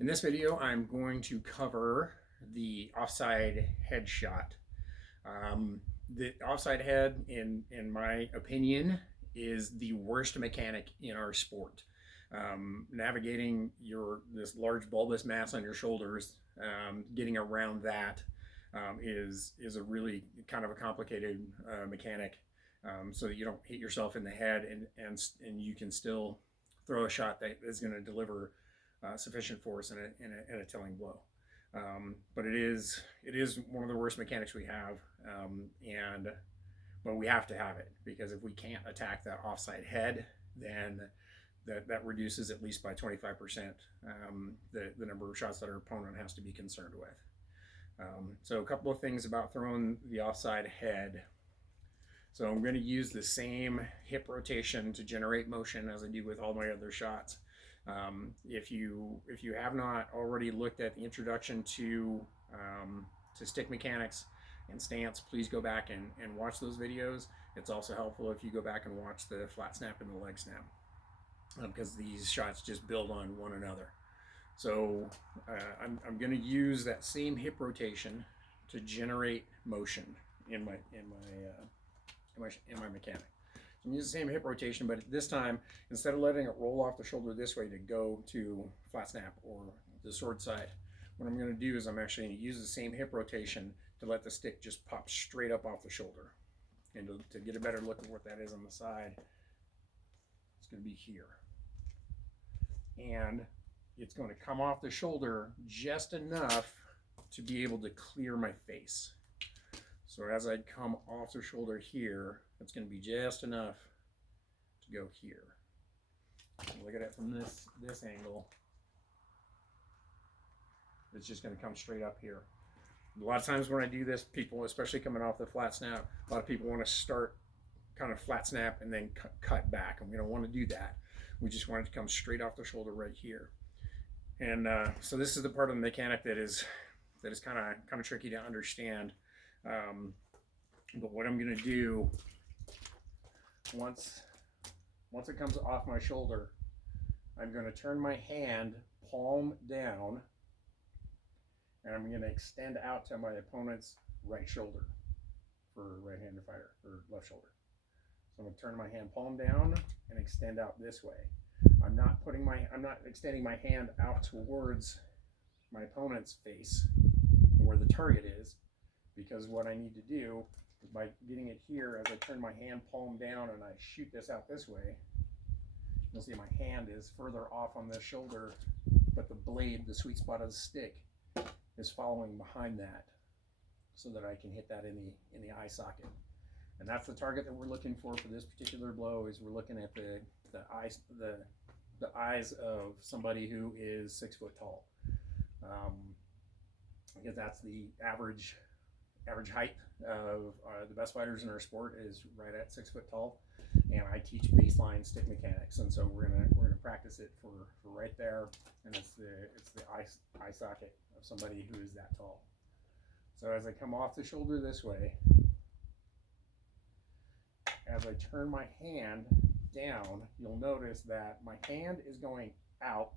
In this video, I'm going to cover the offside head shot. The offside head, in my opinion, is the worst mechanic in our sport. Navigating this large bulbous mass on your shoulders, getting around that is a really kind of a complicated mechanic, so that you don't hit yourself in the head and you can still throw a shot that is going to deliver sufficient force in a telling blow. But it is one of the worst mechanics we have, but we have to have it, because if we can't attack that offside head, then that reduces at least by 25% the number of shots that our opponent has to be concerned with. So a couple of things about throwing the offside head. So I'm going to use the same hip rotation to generate motion as I do with all my other shots. If you have not already looked at the introduction to stick mechanics and stance, please go back and watch those videos. It's also helpful if you go back and watch the flat snap and the leg snap, because these shots just build on one another. So I'm going to use that same hip rotation to generate motion in my mechanic. So I'm using the same hip rotation, but this time, instead of letting it roll off the shoulder this way to go to flat snap or the sword side, what I'm going to do is I'm actually going to use the same hip rotation to let the stick just pop straight up off the shoulder. And to get a better look at what that is on the side, it's going to be here. And it's going to come off the shoulder just enough to be able to clear my face. So as I come off the shoulder here, it's going to be just enough to go here. Look at it from this angle. It's just going to come straight up here. A lot of times when I do this, people, especially coming off the flat snap, a lot of people want to start kind of flat snap and then cut back, and we don't want to do that. We just want it to come straight off the shoulder right here. And so this is the part of the mechanic that is kind of tricky to understand. But what I'm going to do, once it comes off my shoulder, I'm going to turn my hand palm down, and I'm going to extend out to my opponent's right shoulder for right-handed fighter, or left shoulder. So I'm going to turn my hand palm down and extend out this way. I'm not extending my hand out towards my opponent's face where the target is, because what I need to do is, by getting it here, as I turn my hand palm down and I shoot this out this way, you'll see my hand is further off on this shoulder, but the blade, the sweet spot of the stick, is following behind that, so that I can hit that in the eye socket. And that's the target that we're looking for this particular blow. Is we're looking at the eyes of somebody who is 6 foot tall, because that's the average height of the best fighters in our sport, is right at 6 foot tall. And I teach baseline stick mechanics, and so we're gonna practice it for right there, and it's the eye socket of somebody who is that tall. So as I come off the shoulder this way, as I turn my hand down, you'll notice that my hand is going out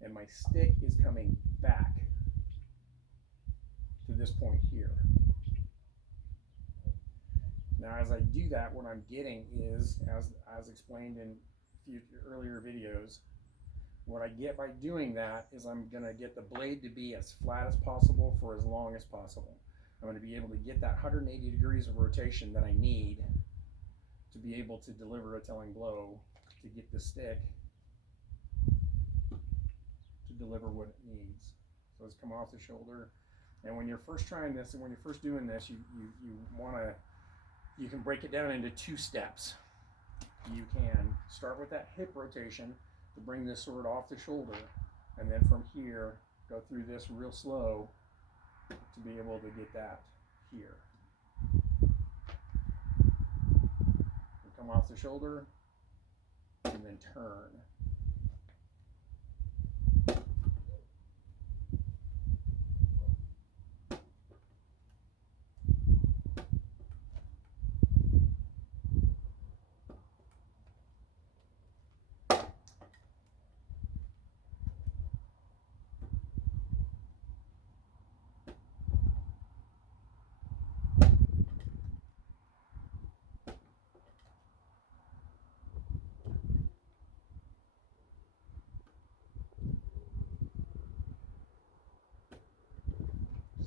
and my stick is coming back to this point here. Now as I do that, what I'm getting is, as explained in a few earlier videos, what I get by doing that is I'm going to get the blade to be as flat as possible for as long as possible. I'm going to be able to get that 180 degrees of rotation that I need to be able to deliver a telling blow, to get the stick to deliver what it needs. So it's come off the shoulder. And when you're first trying this, and when you're first doing this, you can break it down into 2 steps. You can start with that hip rotation to bring this sword off the shoulder, and then from here go through this real slow to be able to get that here. You come off the shoulder and then turn.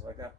like that.